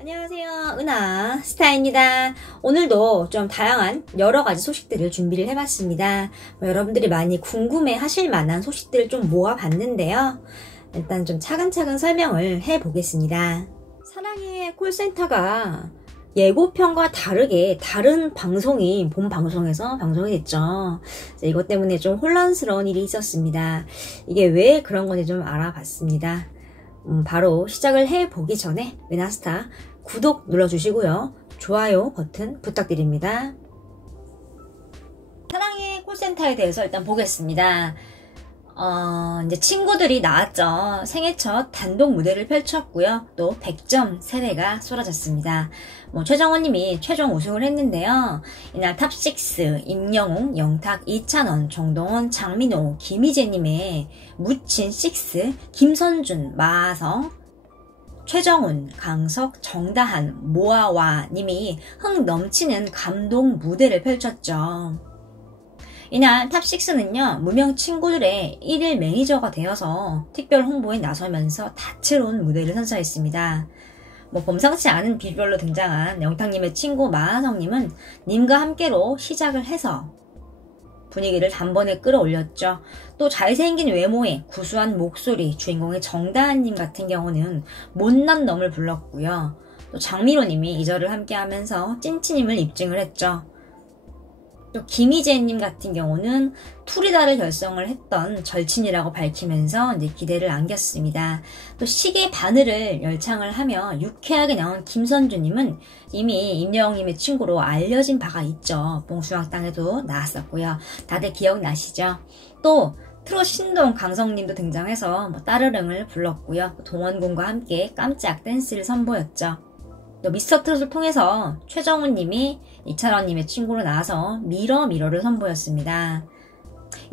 안녕하세요, 은하 스타입니다. 오늘도 좀 다양한 여러가지 소식들을 준비를 해봤습니다. 여러분들이 많이 궁금해 하실 만한 소식들을 좀 모아봤는데요. 일단 좀 차근차근 설명을 해보겠습니다. 사랑의 콜센터가 예고편과 다르게 다른 방송이 본 방송에서 방송이 됐죠. 이것 때문에 좀 혼란스러운 일이 있었습니다. 이게 왜 그런 건지 좀 알아봤습니다. 바로 시작을 해보기 전에 은하스타 구독 눌러주시고요. 좋아요 버튼 부탁드립니다. 사랑의 콜센터에 대해서 일단 보겠습니다. 이제 친구들이 나왔죠. 생애 첫 단독 무대를 펼쳤고요. 또 100점 세례가 쏟아졌습니다. 최정원님이 최종 우승을 했는데요. 이날 탑6 임영웅, 영탁, 이찬원, 정동원, 장민호, 김희재님의 묻힌 6, 김선준, 마하성, 최정훈, 강석, 정다한, 모아와님이 흥 넘치는 감동 무대를 펼쳤죠. 이날 탑6는요, 무명 친구들의 1일 매니저가 되어서 특별 홍보에 나서면서 다채로운 무대를 선사했습니다. 범상치 않은 비주얼로 등장한 영탁님의 친구 마하성님은 님과 함께로 시작을 해서 분위기를 단번에 끌어올렸죠. 또 잘생긴 외모에 구수한 목소리, 주인공의 정다한님 같은 경우는 못난 놈을 불렀고요. 또 장민호님이 2절을 함께 하면서 찐친임을 입증을 했죠. 또 김희재님 같은 경우는 투리다를 결성을 했던 절친이라고 밝히면서 이제 기대를 안겼습니다. 또 시계 바늘을 열창을 하며 유쾌하게 나온 김선주님은 이미 임영웅님의 친구로 알려진 바가 있죠. 봉숭아땅에도 나왔었고요. 다들 기억나시죠? 또 트롯 신동 강성님도 등장해서 따르릉을 불렀고요. 동원군과 함께 깜짝 댄스를 선보였죠. 또 미스터트롯을 통해서 최정훈님이 이찬원님의 친구로 나와서 미러미러를 선보였습니다.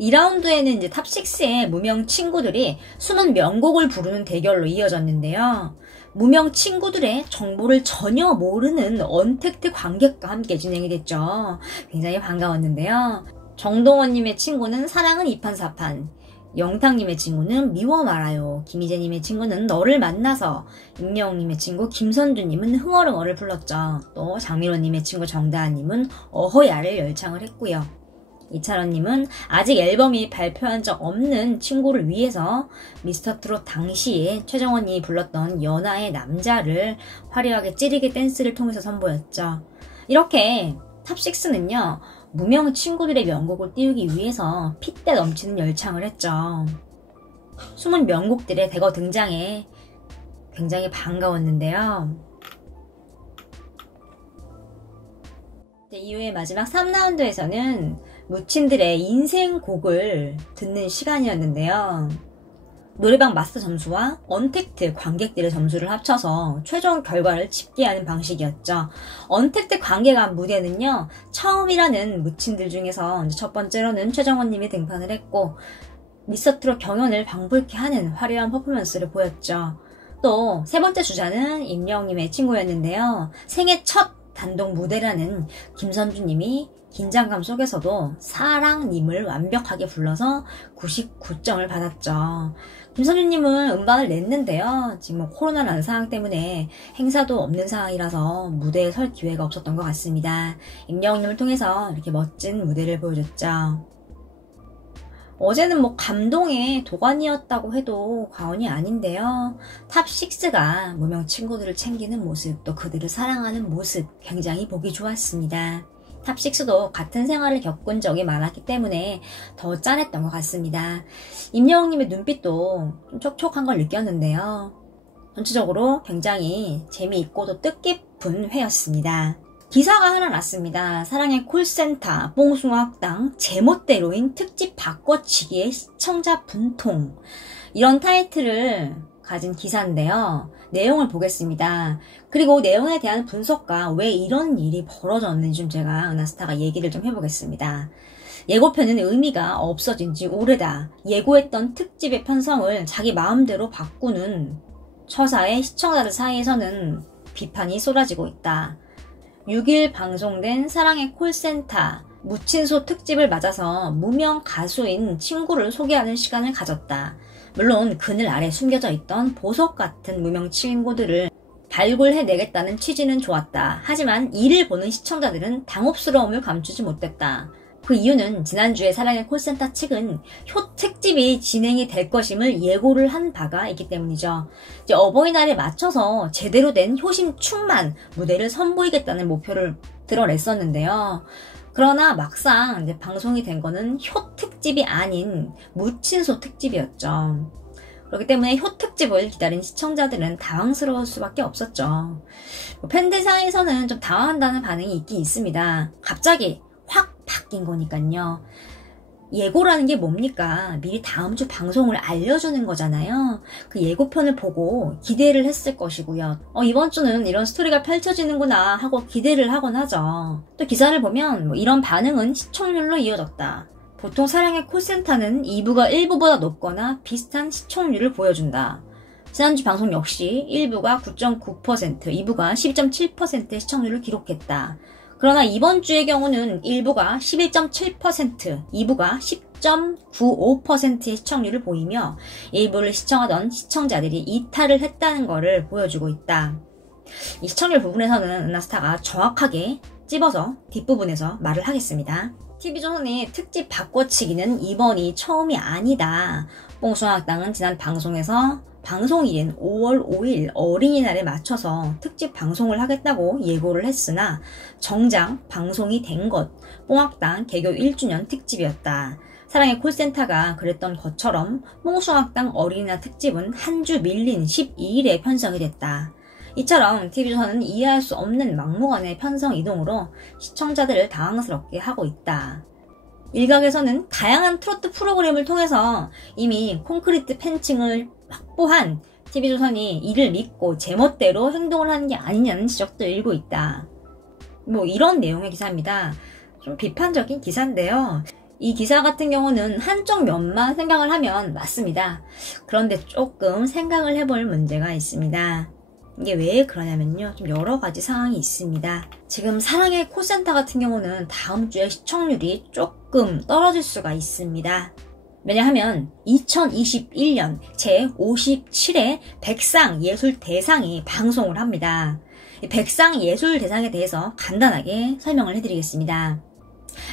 2라운드에는 이제 탑6의 무명 친구들이 숨은 명곡을 부르는 대결로 이어졌는데요. 무명 친구들의 정보를 전혀 모르는 언택트 관객과 함께 진행이 됐죠. 굉장히 반가웠는데요. 정동원님의 친구는 사랑은 이판사판, 영탁님의 친구는 미워 말아요, 김희재님의 친구는 너를 만나서, 임영웅님의 친구 김선주님은 흥얼흥얼을 불렀죠. 또 장민호님의 친구 정다한님은 어허야를 열창을 했고요. 이찬원님은 아직 앨범이 발표한 적 없는 친구를 위해서 미스터트롯 당시에 최정원이 불렀던 연하의 남자를 화려하게 찌르게 댄스를 통해서 선보였죠. 이렇게 탑6는요, 무명 친구들의 명곡을 띄우기 위해서 핏대 넘치는 열창을 했죠. 숨은 명곡들의 대거 등장에 굉장히 반가웠는데요. 이후에 마지막 3라운드에서는 무친들의 인생곡을 듣는 시간이었는데요. 노래방 마스터 점수와 언택트 관객들의 점수를 합쳐서 최종 결과를 집계하는 방식이었죠. 언택트 관객 무대는요, 처음이라는 무친들 중에서 첫 번째로는 최정원님이 등판을 했고, 미스터트롯 경연을 방불케 하는 화려한 퍼포먼스를 보였죠. 또 세 번째 주자는 임영웅님의 친구였는데요. 생애 첫 단독 무대라는 김선주님이 긴장감 속에서도 사랑님을 완벽하게 불러서 99점을 받았죠. 김선주님은 음반을 냈는데요. 지금 코로나라는 상황 때문에 행사도 없는 상황이라서 무대에 설 기회가 없었던 것 같습니다. 임영웅님을 통해서 이렇게 멋진 무대를 보여줬죠. 어제는 감동의 도가니였다고 해도 과언이 아닌데요. 탑6가 무명 친구들을 챙기는 모습, 또 그들을 사랑하는 모습 굉장히 보기 좋았습니다. 탑6도 같은 생활을 겪은 적이 많았기 때문에 더 짠했던 것 같습니다. 임영웅님의 눈빛도 좀 촉촉한 걸 느꼈는데요. 전체적으로 굉장히 재미있고 또 뜻깊은 회였습니다. 기사가 하나 났습니다. 사랑의 콜센터, 봉숭아학당, 제멋대로인 특집 바꿔치기의 시청자 분통. 이런 타이틀을 가진 기사인데요. 내용을 보겠습니다. 그리고 내용에 대한 분석과 왜 이런 일이 벌어졌는지 좀 제가 은하스타가 얘기를 좀 해보겠습니다. 예고편은 의미가 없어진 지 오래다. 예고했던 특집의 편성을 자기 마음대로 바꾸는 처사의 시청자들 사이에서는 비판이 쏟아지고 있다. 6일 방송된 사랑의 콜센터, 무친소 특집을 맞아서 무명 가수인 친구를 소개하는 시간을 가졌다. 물론 그늘 아래 숨겨져 있던 보석 같은 무명 친구들을 발굴해내겠다는 취지는 좋았다. 하지만 이를 보는 시청자들은 당혹스러움을 감추지 못했다. 그 이유는 지난주에 사랑의 콜센터 측은 효 특집이 진행이 될 것임을 예고를 한 바가 있기 때문이죠. 이제 어버이날에 맞춰서 제대로 된 효심 충만 무대를 선보이겠다는 목표를 드러냈었는데요. 그러나 막상 이제 방송이 된 거는 효 특집이 아닌 무친소 특집이었죠. 그렇기 때문에 효 특집을 기다린 시청자들은 당황스러울 수밖에 없었죠. 팬들 사이에서는 좀 당황한다는 반응이 있긴 있습니다. 갑자기 확 바뀐 거니까요. 예고라는 게 뭡니까? 미리 다음 주 방송을 알려주는 거잖아요. 그 예고편을 보고 기대를 했을 것이고요. 이번 주는 이런 스토리가 펼쳐지는구나 하고 기대를 하곤 하죠. 또 기사를 보면 이런 반응은 시청률로 이어졌다. 보통 사랑의 콜센터는 2부가 1부보다 높거나 비슷한 시청률을 보여준다. 지난주 방송 역시 1부가 9.9%, 2부가 12.7%의 시청률을 기록했다. 그러나 이번 주의 경우는 1부가 11.7%, 2부가 10.95%의 시청률을 보이며 1부를 시청하던 시청자들이 이탈을 했다는 것을 보여주고 있다. 이 시청률 부분에서는 은하스타가 정확하게 찝어서 뒷부분에서 말을 하겠습니다. TV조선이 특집 바꿔치기는 이번이 처음이 아니다. 뽕숭아학당은 지난 방송에서 방송일인 5월 5일 어린이날에 맞춰서 특집 방송을 하겠다고 예고를 했으나 정작 방송이 된 것 뽕학당 개교 1주년 특집이었다. 사랑의 콜센터가 그랬던 것처럼 뽕숭아학당 어린이날 특집은 한 주 밀린 12일에 편성이 됐다. 이처럼 TV조선은 이해할 수 없는 막무가내 편성 이동으로 시청자들을 당황스럽게 하고 있다. 일각에서는 다양한 트로트 프로그램을 통해서 이미 콘크리트 팬층을 확보한 TV조선이 이를 믿고 제멋대로 행동을 하는 게 아니냐는 지적도 일고 있다. 이런 내용의 기사입니다. 좀 비판적인 기사인데요. 이 기사 같은 경우는 한쪽 면만 생각을 하면 맞습니다. 그런데 조금 생각을 해볼 문제가 있습니다. 이게 왜 그러냐면요. 좀 여러 가지 상황이 있습니다. 지금 사랑의 콜센터 같은 경우는 다음 주에 시청률이 조금 떨어질 수가 있습니다. 왜냐하면 2021년 제57회 백상예술대상이 방송을 합니다. 백상예술대상에 대해서 간단하게 설명을 해드리겠습니다.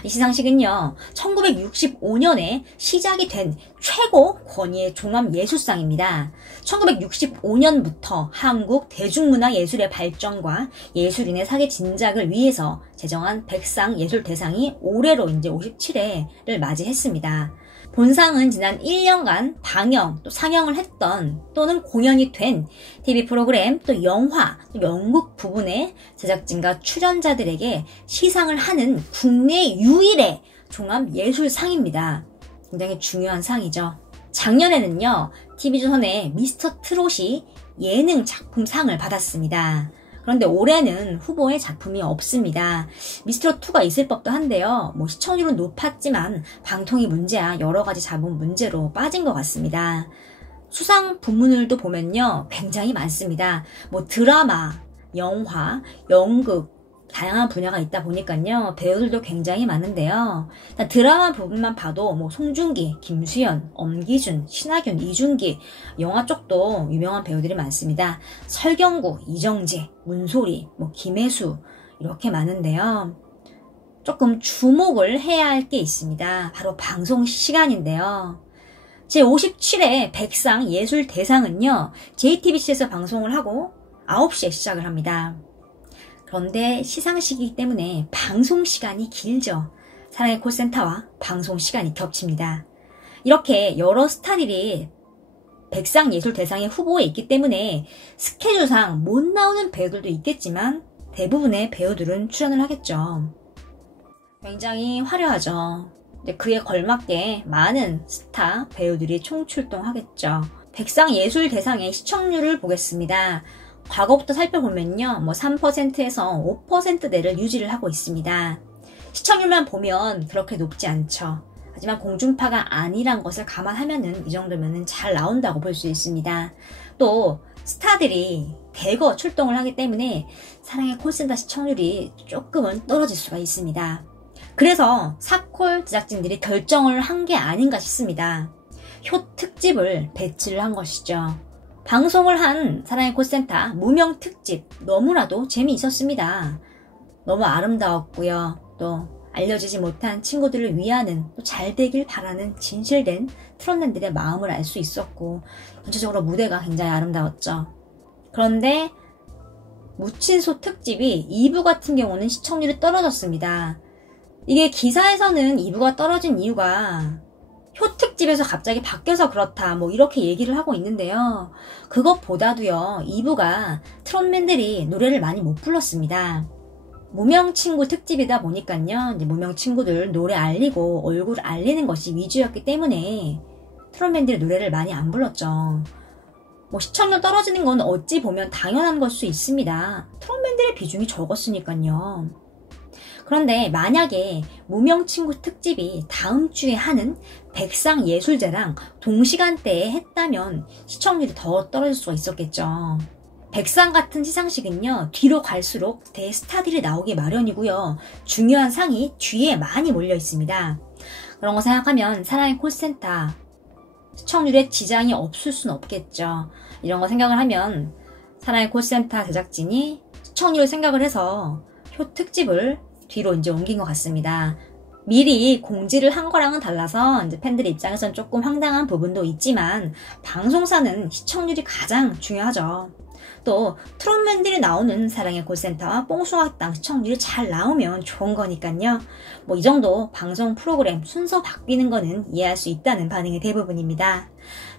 이 시상식은요, 1965년에 시작이 된 최고 권위의 종합예술상입니다. 1965년부터 한국 대중문화예술의 발전과 예술인의 사회 진작을 위해서 제정한 백상예술대상이 올해로 이제 57회를 맞이했습니다. 본상은 지난 1년간 방영, 또 상영을 했던 또는 공연이 된 TV 프로그램, 또 영화, 또 연극 부분의 제작진과 출연자들에게 시상을 하는 국내 유일의 종합예술상입니다. 굉장히 중요한 상이죠. 작년에는요, TV조선의 미스터 트롯이 예능 작품상을 받았습니다. 그런데 올해는 후보의 작품이 없습니다. 미스트롯2가 있을 법도 한데요. 시청률은 높았지만 방통위 문제야 여러 가지 자본 문제로 빠진 것 같습니다. 수상 부문을도 보면요. 굉장히 많습니다. 드라마, 영화, 연극, 다양한 분야가 있다 보니까요. 배우들도 굉장히 많은데요. 드라마 부분만 봐도 송중기, 김수현, 엄기준, 신하균, 이준기, 영화 쪽도 유명한 배우들이 많습니다. 설경구, 이정재, 문소리, 김혜수 이렇게 많은데요. 조금 주목을 해야 할 게 있습니다. 바로 방송 시간인데요. 제57회 백상예술대상은요. JTBC에서 방송을 하고 9시에 시작을 합니다. 그런데 시상식이기 때문에 방송 시간이 길죠. 사랑의 콜센터와 방송 시간이 겹칩니다. 이렇게 여러 스타들이 백상예술대상의 후보에 있기 때문에 스케줄상 못 나오는 배우들도 있겠지만 대부분의 배우들은 출연을 하겠죠. 굉장히 화려하죠. 그에 걸맞게 많은 스타 배우들이 총출동하겠죠. 백상예술대상의 시청률을 보겠습니다. 과거부터 살펴보면요. 3%에서 5%대를 유지를 하고 있습니다. 시청률만 보면 그렇게 높지 않죠. 하지만 공중파가 아니란 것을 감안하면은 이 정도면은 잘 나온다고 볼 수 있습니다. 또 스타들이 대거 출동을 하기 때문에 사랑의 콜센터 시청률이 조금은 떨어질 수가 있습니다. 그래서 사콜 제작진들이 결정을 한 게 아닌가 싶습니다. 효 특집을 배치를 한 것이죠. 방송을 한 사랑의 콜센터 무명 특집 너무나도 재미있었습니다. 너무 아름다웠고요. 또 알려지지 못한 친구들을 위하는, 또 잘 되길 바라는 진실된 트롯맨들의 마음을 알 수 있었고, 전체적으로 무대가 굉장히 아름다웠죠. 그런데 무친소 특집이 2부 같은 경우는 시청률이 떨어졌습니다. 이게 기사에서는 2부가 떨어진 이유가 효 특집에서 갑자기 바뀌어서 그렇다, 뭐 이렇게 얘기를 하고 있는데요. 그것보다도요, 2부가 트롯맨들이 노래를 많이 못 불렀습니다. 무명 친구 특집이다 보니까요, 이제 무명 친구들 노래 알리고 얼굴 알리는 것이 위주였기 때문에 트롯맨들이 노래를 많이 안 불렀죠. 뭐 시청률 떨어지는 건 어찌 보면 당연한 걸 수 있습니다. 트롯맨들의 비중이 적었으니까요. 그런데 만약에 무명 친구 특집이 다음 주에 하는 백상예술제랑 동시간대에 했다면 시청률이 더 떨어질 수가 있었겠죠. 백상 같은 시상식은요, 뒤로 갈수록 대스타들이 나오기 마련이고요. 중요한 상이 뒤에 많이 몰려 있습니다. 그런 거 생각하면 사랑의 콜센터 시청률에 지장이 없을 수는 없겠죠. 이런 거 생각을 하면 사랑의 콜센터 제작진이 시청률을 생각을 해서 효 특집을 뒤로 이제 옮긴 것 같습니다. 미리 공지를 한 거랑은 달라서 이제 팬들 입장에서는 조금 황당한 부분도 있지만, 방송사는 시청률이 가장 중요하죠. 또 트롯맨들이 나오는 사랑의 콜센터와 뽕숭아땅 시청률이 잘 나오면 좋은 거니까요. 뭐 이 정도 방송 프로그램 순서 바뀌는 거는 이해할 수 있다는 반응이 대부분입니다.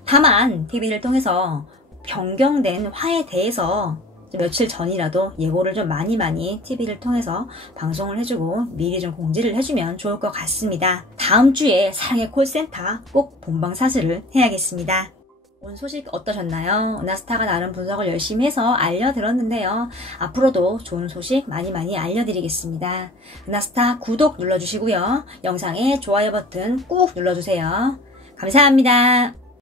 다만 TV를 통해서 변경된 화에 대해서 며칠 전이라도 예고를 좀 많이 TV를 통해서 방송을 해주고 미리 좀 공지를 해주면 좋을 것 같습니다. 다음 주에 사랑의 콜센터 꼭 본방사수를 해야겠습니다. 오늘 소식 어떠셨나요? 은하스타가 나름 분석을 열심히 해서 알려드렸는데요. 앞으로도 좋은 소식 많이 알려드리겠습니다. 은하스타 구독 눌러주시고요. 영상에 좋아요 버튼 꾹 눌러주세요. 감사합니다.